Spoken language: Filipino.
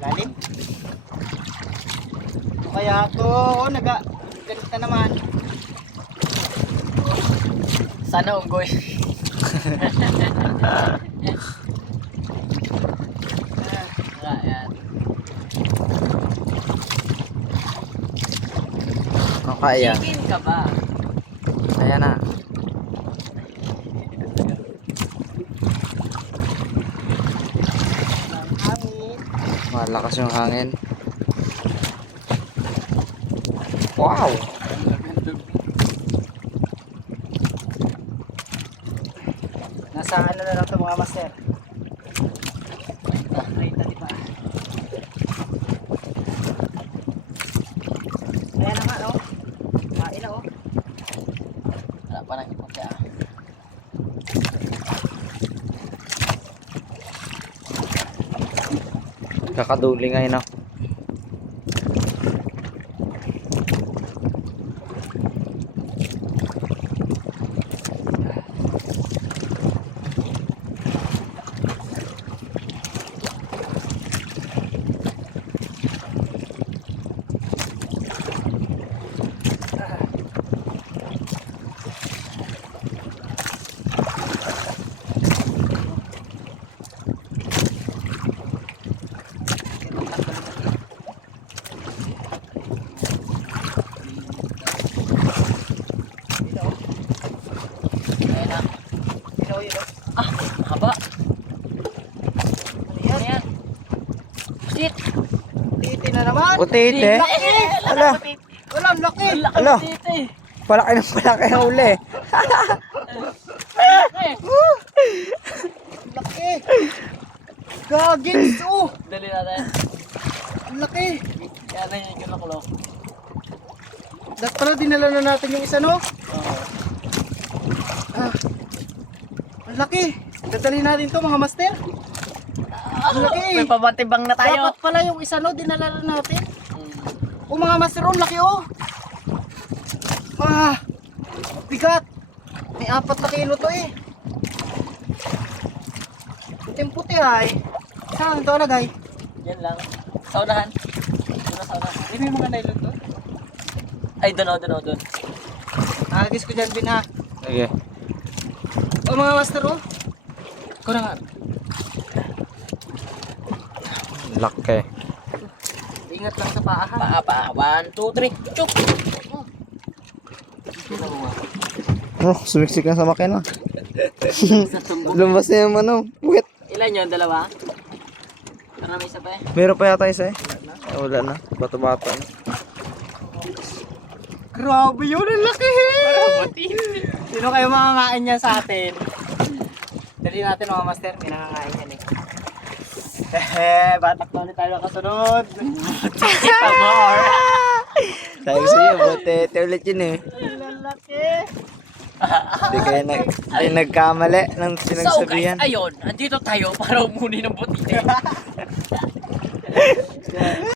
Lalim. Ano kaya to? Oh, naga... Ganit na naman. Sana unggoy. Wala yan. O kaya. Chicken ka ba? Ayan na. Ang hangin. Malakas yung hangin. Wow! Nasa ano na lang to mga master. 30, di ba? Ayan na nga, oh. Kain na, oh. Wala pa nang ipon siya. Kakaduli ngayon ako. Ikaw yun, oh. Ah, haba. Ano yan? Yan? Shit! Titi na naman. Utite. Laki! Ala, Wala, laki! Ang laki Ala. eh. palaki ng palaki ang uli. Laki. Gagins, oh! Dali natin. Laki! Kaya na yung kinukulok. Dapat pala dinala na natin yung isa, no? Oo. Ah. Ang laki! Dadali natin to mga master. Ang laki! May pabatibang na tayo. Dapat pala yung isa, no? Dinala na natin. O mga master, oh, ang laki, oh! Ah! Bigat! May apat na kilo to, eh. Puting-puti, ay. Saan ito lagay? Yan lang. Sa unahan. Doon sa unahan. Hindi may mga nylon to. Ay, doon o, doon o, doon. Agis ko dyan, Bin, ha? Sige. O mga master, oh. Ikaw na nga. Laki. Ingat lang sa paa, ha? Paa, paa. One, two, three. Chuk! Oh, sumiksik na sa makina. Lumabas na yung ano. Wait. Ilan yun? Dalawa? Para may isa pa eh. Meron pa yata isa eh. Ah, wala na. Bato-bato na. Grabe yun, ang laki! Sino kayo makakain niyan sa atin? Dali natin mga master, may nakakain yan eh. Hehe, batak na ulit tayo kasunod. Pamor! Sabi sa iyo, butete ulit yun eh. Ang laki! Hindi kayo nag, ay, nagkamali ng So guys, ayun. Andito tayo para umuni ng butite.